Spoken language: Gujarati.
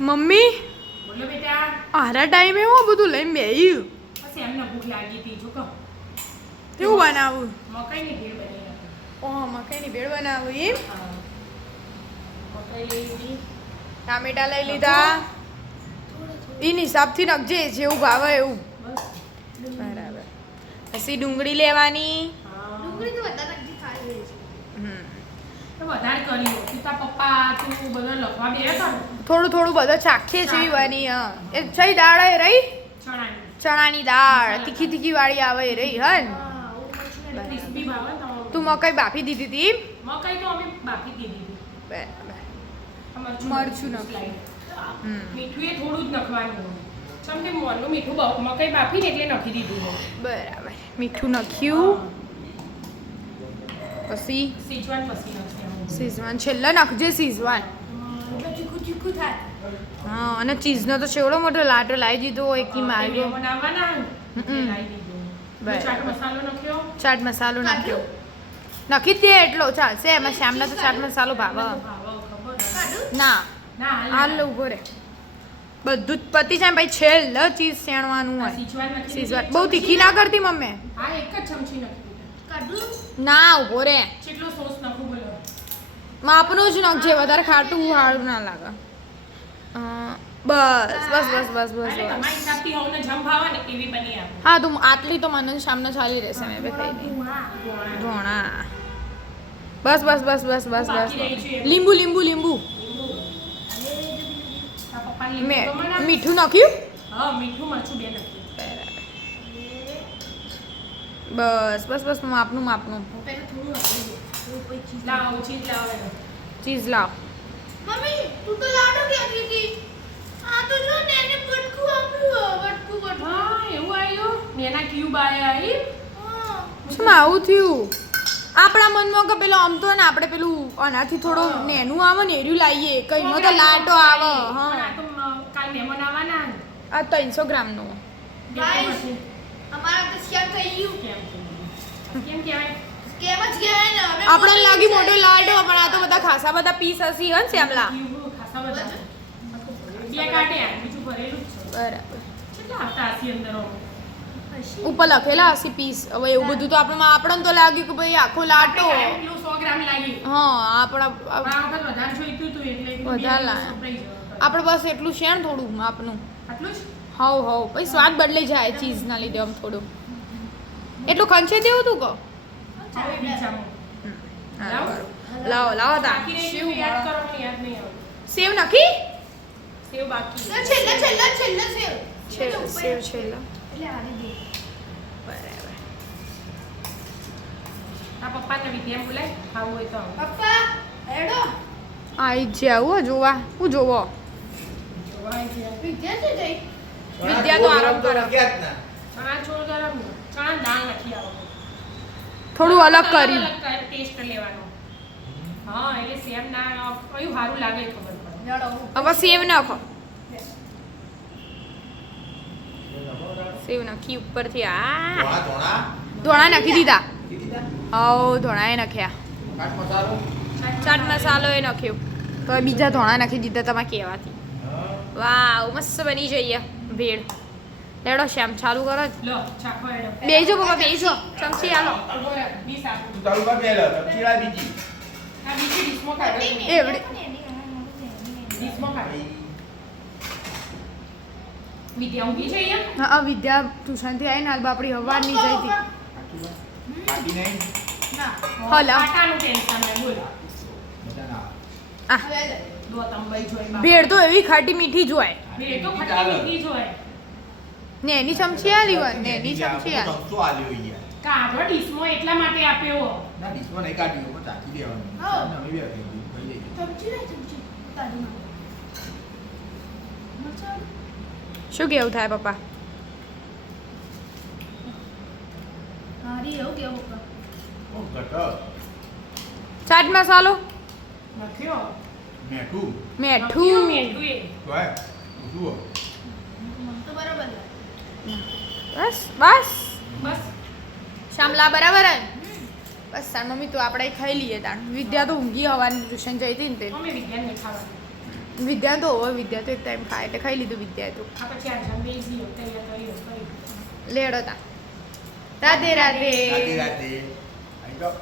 મમ્મી બોલો બેટા. આરા ટાઈમે હું બધું લઈને બેહ્યું. પછી એમને ભૂખ લાગી હતી જો કહો. કેવું બનાવું? મકાઈની ભેળ બની હતી. ઓહ મકાઈની ભેળ બનાવું એમ? મકાઈ લઈ લીધી. ટામેટા લઈ લીધા. એની હિસાબથી નાખજે જેવું ભાવે એવું. બસ. બરાબર. પછી ડુંગળી લેવાની. ડુંગળી તો વધારે નક્કી ખાઈ રહી છે. તો વધારે કર્યું. તું તાર પપ્પા તું બધો લખવા બે કર. થોડું થોડું બધું ચાખીએ છે વાની. હા એ જઈ દાળ એ રહી ચણાની. ચણાની દાળ તીખી તીખી વાળી આવે એ રહી હન. ક્રિસ્પી ભાવે તો. તું મકાઈ બાફી દીધી હતી? મકાઈ તો અમે બાફી દીધી હતી. બરાબર. મરચું મરચું નાખી. મીઠું એ થોડું જ નાખવાનું. ચમ કે મોરનું મીઠું મકાઈ બાફીને એટલે નાખી દીધું હોય. બરાબર. મીઠું નાખ્યું. પછી સીજવાન પછી નાખવાનું. સીઝવાન છેલ્લા નાખજે સીઝવાન. એટલે ચીકું ચીકું થાય. હા અને ચીઝનો તો છેવડો મોટો લાટો લાવી દીધો એકી માર્યો. બનાવવાના હમ. લાવી દીધું. બરાબર. ચાટ મસાલો નાખ્યો. ચાટ મસાલો નાખ્યો. નાખી જ દે એટલો ચાલશે એમાં શ્યામના તો ચાટ મસાલો ભાવે. ખબર કાઢું? ના ના હાલ ઉભો રે બધું જ પતી જાય ભાઈ છેલ્લે ચીઝ શેણવાનું હોય. સીજવાન નાખી સીઝવાન દીધી. બહુ તીખી ના કરતી મમ્મી. હા એક જ ચમચી નાખી દીધા. કાઢું? ના ઉભો રે કેટલો સોસ નાખું બોલો. માપનું જ નાખજે વધારે ખાટું સારું ના લાગે. બસ બસ બસ બસ બસ અને તમારા બસ હિસાબથી હોવને જમ ભાવે ને એવી બની આપો. હા તું આટલી તો મને સામને ચાલી રહેશે મેં બે ખાઈ નહીં ધોણા બસ બસ બસ બસ બસ બસ લીંબુ લીંબુ લીંબુ મેં મીઠું નાખ્યું. હા મીઠું મરચું બે નાખ્યું. બસ બસ બસ માપનું માપનું પહેલા થોડું હલાવી દે. તો પછી ચીઝ. લાવો ચીઝ લાવો એનો. ચીઝ લાવ. મમ્મી તું તો લાડુ કહેતી હતી. આ તો જો ને એને બટકું આપ્યું. બટકું. હા એવું આવ્યું. મેના ક્યુબ આયા એ. હા. શું આવું થયું? આપણા મનમાં કે પેલો આમ તો ને આપણે પેલું આનાથી થોડો નેનું આવે ને એર્યું લાવીએ કઈમાં તો લાટો આવે. પણ હા આ તો કાલ મહેમાન આવવાના ને. આ 300 ગ્રામનો. ગાઈસ અમારા તો સ્કેમ થઈ ગયું. કેમ કહેવાય? સ્કેમ જ ગયા ને હવે. આપણને લાગી મોટો લાડો પણ આ તો બધા ખાસા બધા પીસ હસી હન શ્યામલા. ક્યુબ ખાસા બધા. બે કાઢ્યા બીજું ભરેલું જ છે. બરાબર. કેટલા આવતા હશે અંદર આમ? ઉપર લખેલા હશે પીસ. હવે એવું બધું તો આપણને તો લાગ્યું કે ભાઈ આખો લાટો. આપણે કિલો 100 ગ્રામ લાગી. હા આપણા પણ આ વખત વધારે જોઈતું હતું એટલે એકદમ વધારે બે લાયા. વપરાઈ જવા. આપણે બસ એટલું છે ને થોડું માપનું. આટલું જ? હવ પછી સ્વાદ બદલાઈ જાય ચીઝના લીધે આમ થોડું એટલું ખંચે દેવું તું કહો. ચાલો બીજામાં. લાવો લાવો તા બાકી રહી ગયું યાદ કરો પણ યાદ નહીં આવે. સેવ નાખી સેવ બાકી. છેલ્લે સેવ. સેવ છેલ્લા એટલે આડી દે. બરાબર. આ પપ્પાને વિદ્યા બોલાય ખાવું હોય તો આવો. પપ્પા એડો. આઈ જાવ જોવા હું જોવો જોવાય છે. વિદ્યા છે જઈ. વિદ્યા તો આરામ કરે. ચણા છોડ ગરમ ને. ચણા દાળ નાખી આવો. થોડું અલગ કર્યું. ટેસ્ટ લેવાનો. હા એટલે સેમ ના કયું સારું લાગે એ ખબર પડે. જડો. હવે સેવ નાખો સેવ નાખી ઉપરથી આ ધોણા નાખી દીધા. હવ ધોણા એ નાખ્યા. ચાટ મસાલો એ નાખ્યો તો બીજા ધોણા નાખી દીધા તમારે કહેવાથી. વાવ મસ્ત બની જઈએ ભેળ. લેડો શ્યામ ચાલુ કરો જ. લો ચાખો એડો. બેજો બાબા બેજો ચમચી આલો. ડીશ આપો. ચાલુ કર પેલો ચમચીલા બીજી આ બીજી ડીશમાં કાઢો. એવડી ડીશમાં કાઢો. વિદ્યા ઊંઘી છે અહીંયા? હા વિદ્યા ટ્યુશનથી આવીને હાલ બાપડી હવારની જઈ હતી. બાકી નહીં ના. હલા. આટાનું ટેન્શન નહીં બોલ. મજા ના આ હવે લે. દો તંબાઈ જોઈ બાપ. ભેળ તો એવી ખાટી મીઠી જ હોય બે તો ખાટી મીઠી જ હોય. ને એની ચમચી આલી હોય ને એની ચમચી આલી. ચમચો આલ્યો યાર કાઢો ડીશમાં એટલા માટે આપ્યો. ના ડીશમાં નહીં કાઢ્યું પણ ચાખી દેવાનું હા. અમે બી ખાઈ લઈએ ચમચી લે ચમચી. તાજી માં. મરચાં. શું કેવું થાય પપ્પા? હારી એવું કેવું પપ્પા. ઓ ઘટ ચાટ મસાલો નાખ્યો. મેઠું મીઠું મીઠું એ. જોય જુઓ મને તો બરાબર લાગે. બસ બસ બસ શ્યામલા બરાબર હે બસ તાર મમ્મી તો આપણે ખાઈ લઈએ તાણ વિદ્યા તો ઊંઘી હવાની ટ્યુશન જઈ હતી ને તે અમે વિજ્ઞાન નહીં ખાવાનું. વિદ્યા તો હવે વિદ્યા તો એક ટાઈમ ખાય એટલે ખાઈ લીધું વિદ્યાએ તો આ પછી આ જમ બેસી તૈયાર કરી લેડો તા રાધે રાધે રાતે રાતે અહીં તો